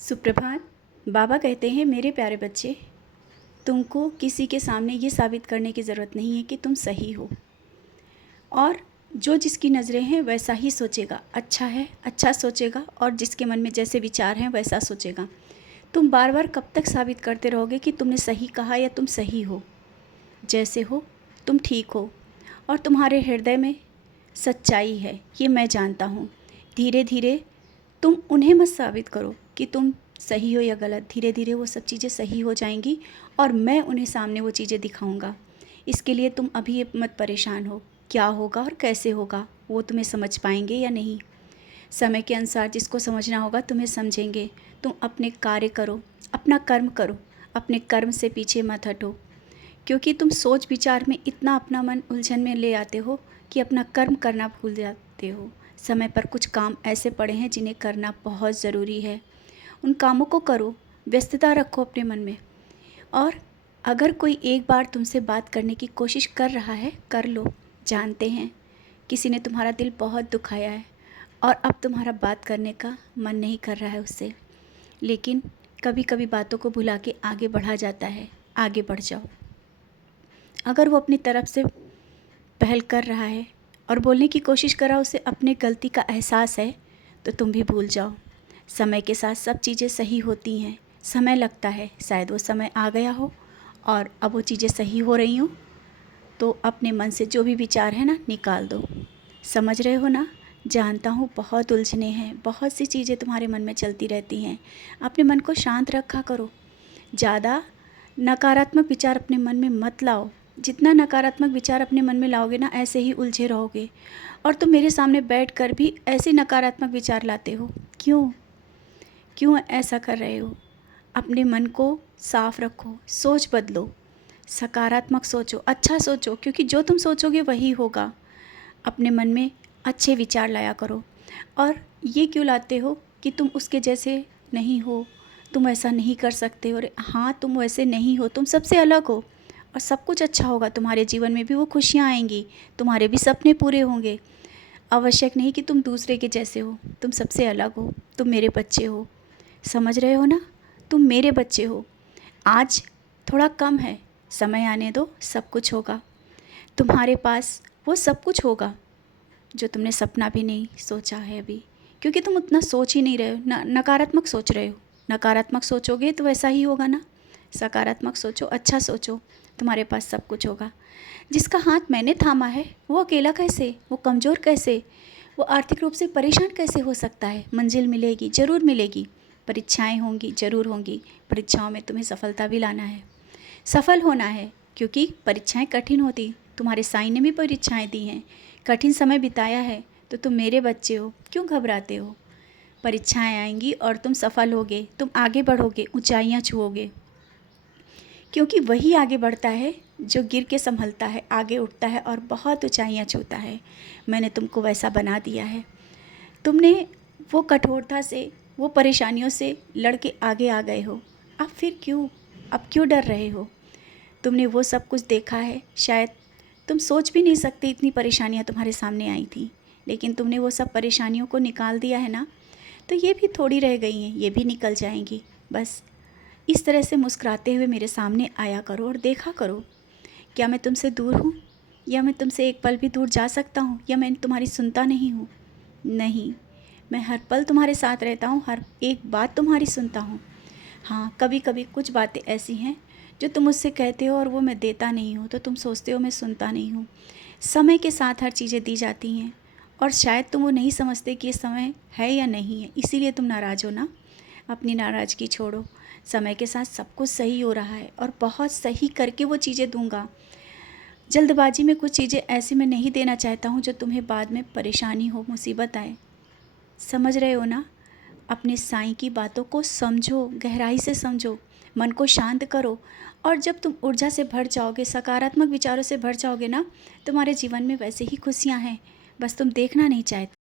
सुप्रभात। बाबा कहते हैं, मेरे प्यारे बच्चे, तुमको किसी के सामने ये साबित करने की ज़रूरत नहीं है कि तुम सही हो। और जो जिसकी नज़रें हैं वैसा ही सोचेगा, अच्छा है अच्छा सोचेगा, और जिसके मन में जैसे विचार हैं वैसा सोचेगा। तुम बार बार कब तक साबित करते रहोगे कि तुमने सही कहा या तुम सही हो? जैसे हो तुम ठीक हो, और तुम्हारे हृदय में सच्चाई है, ये मैं जानता हूँ। धीरे धीरे तुम उन्हें मत साबित करो कि तुम सही हो या गलत। धीरे धीरे वो सब चीज़ें सही हो जाएंगी और मैं उन्हें सामने वो चीज़ें दिखाऊंगा। इसके लिए तुम अभी मत परेशान हो। क्या होगा और कैसे होगा वो तुम्हें समझ पाएंगे या नहीं। समय के अनुसार जिसको समझना होगा तुम्हें समझेंगे। तुम अपने कार्य करो, अपना कर्म करो, अपने कर्म से पीछे मत हटो। क्योंकि तुम सोच विचार में इतना अपना मन उलझन में ले आते हो कि अपना कर्म करना भूल जाते हो। समय पर कुछ काम ऐसे पड़े हैं जिन्हें करना बहुत ज़रूरी है। उन कामों को करो, व्यस्तता रखो अपने मन में। और अगर कोई एक बार तुमसे बात करने की कोशिश कर रहा है, कर लो। जानते हैं किसी ने तुम्हारा दिल बहुत दुखाया है और अब तुम्हारा बात करने का मन नहीं कर रहा है उससे। लेकिन कभी कभी बातों को भुला के आगे बढ़ा जाता है। आगे बढ़ जाओ। अगर वो अपनी तरफ से पहल कर रहा है और बोलने की कोशिश कर रहा है, उसे अपने गलती का एहसास है, तो तुम भी भूल जाओ। समय के साथ सब चीज़ें सही होती हैं। समय लगता है, शायद वो समय आ गया हो और अब वो चीज़ें सही हो रही हों। तो अपने मन से जो भी विचार है ना, निकाल दो। समझ रहे हो ना? जानता हूँ बहुत उलझने हैं, बहुत सी चीज़ें तुम्हारे मन में चलती रहती हैं। अपने मन को शांत रखा करो। ज़्यादा नकारात्मक विचार अपने मन में मत लाओ। जितना नकारात्मक विचार अपने मन में लाओगे ना, ऐसे ही उलझे रहोगे। और तुम मेरे सामने बैठकर भी ऐसे नकारात्मक विचार लाते हो। क्यों क्यों ऐसा कर रहे हो? अपने मन को साफ रखो, सोच बदलो, सकारात्मक सोचो, अच्छा सोचो, क्योंकि जो तुम सोचोगे वही होगा। अपने मन में अच्छे विचार लाया करो। और ये क्यों लाते हो कि तुम उसके जैसे नहीं हो, तुम ऐसा नहीं कर सकते। और हाँ, तुम वैसे नहीं हो, तुम सबसे अलग हो और सब कुछ अच्छा होगा। तुम्हारे जीवन में भी वो खुशियाँ आएंगी, तुम्हारे भी सपने पूरे होंगे। आवश्यक नहीं कि तुम दूसरे के जैसे हो, तुम सबसे अलग हो। तुम मेरे बच्चे हो, समझ रहे हो ना? तुम मेरे बच्चे हो। आज थोड़ा कम है, समय आने दो, सब कुछ होगा। तुम्हारे पास वो सब कुछ होगा जो तुमने सपना भी नहीं सोचा है अभी, क्योंकि तुम उतना सोच ही नहीं रहे हो। नकारात्मक सोच रहे हो। नकारात्मक सोचोगे तो वैसा ही होगा ना। सकारात्मक सोचो, अच्छा सोचो, तुम्हारे पास सब कुछ होगा। जिसका हाथ मैंने थामा है वो अकेला कैसे, वो कमज़ोर कैसे, वो आर्थिक रूप से परेशान कैसे हो सकता है? मंजिल मिलेगी, ज़रूर मिलेगी। परीक्षाएं होंगी, ज़रूर होंगी। परीक्षाओं में तुम्हें सफलता भी लाना है, सफल होना है, क्योंकि परीक्षाएं कठिन होती। तुम्हारे साईं ने भी परीक्षाएं दी हैं, कठिन समय बिताया है। तो तुम मेरे बच्चे हो, क्यों घबराते हो? परीक्षाएं आएंगी और तुम सफल होगे, तुम आगे बढ़ोगे, ऊंचाइयां छुओगे। क्योंकि वही आगे बढ़ता है जो गिर के संभलता है, आगे उठता है और बहुत ऊंचाइयां छूता है। मैंने तुमको वैसा बना दिया है। तुमने वो कठोरता से, वो परेशानियों से लड़ के आगे आ गए हो। अब क्यों डर रहे हो? तुमने वो सब कुछ देखा है, शायद तुम सोच भी नहीं सकते इतनी परेशानियां तुम्हारे सामने आई थी। लेकिन तुमने वो सब परेशानियों को निकाल दिया है ना, तो ये भी थोड़ी रह गई हैं, ये भी निकल जाएंगी। बस इस तरह से मुस्कुराते हुए मेरे सामने आया करो और देखा करो। क्या मैं तुमसे दूर हूँ, या मैं तुमसे एक पल भी दूर जा सकता हूँ, या मैं तुम्हारी सुनता नहीं हूँ? नहीं, मैं हर पल तुम्हारे साथ रहता हूँ, हर एक बात तुम्हारी सुनता हूँ। हाँ, कभी कभी कुछ बातें ऐसी हैं जो तुम मुझसे कहते हो और वो मैं देता नहीं हूँ, तो तुम सोचते हो मैं सुनता नहीं हूँ। समय के साथ हर चीज़ें दी जाती हैं और शायद तुम वो नहीं समझते कि ये समय है या नहीं है, इसीलिए तुम नाराज़ हो ना। अपनी नाराज़गी छोड़ो। समय के साथ सब कुछ सही हो रहा है और बहुत सही करके वो चीज़ें दूंगा। जल्दबाजी में कुछ चीज़ें ऐसी मैं नहीं देना चाहता हूँ जो तुम्हें बाद में परेशानी हो, मुसीबत आए। समझ रहे हो ना? अपने साईं की बातों को समझो, गहराई से समझो, मन को शांत करो। और जब तुम ऊर्जा से भर जाओगे, सकारात्मक विचारों से भर जाओगे ना, तुम्हारे जीवन में वैसे ही खुशियाँ हैं, बस तुम देखना नहीं चाहते।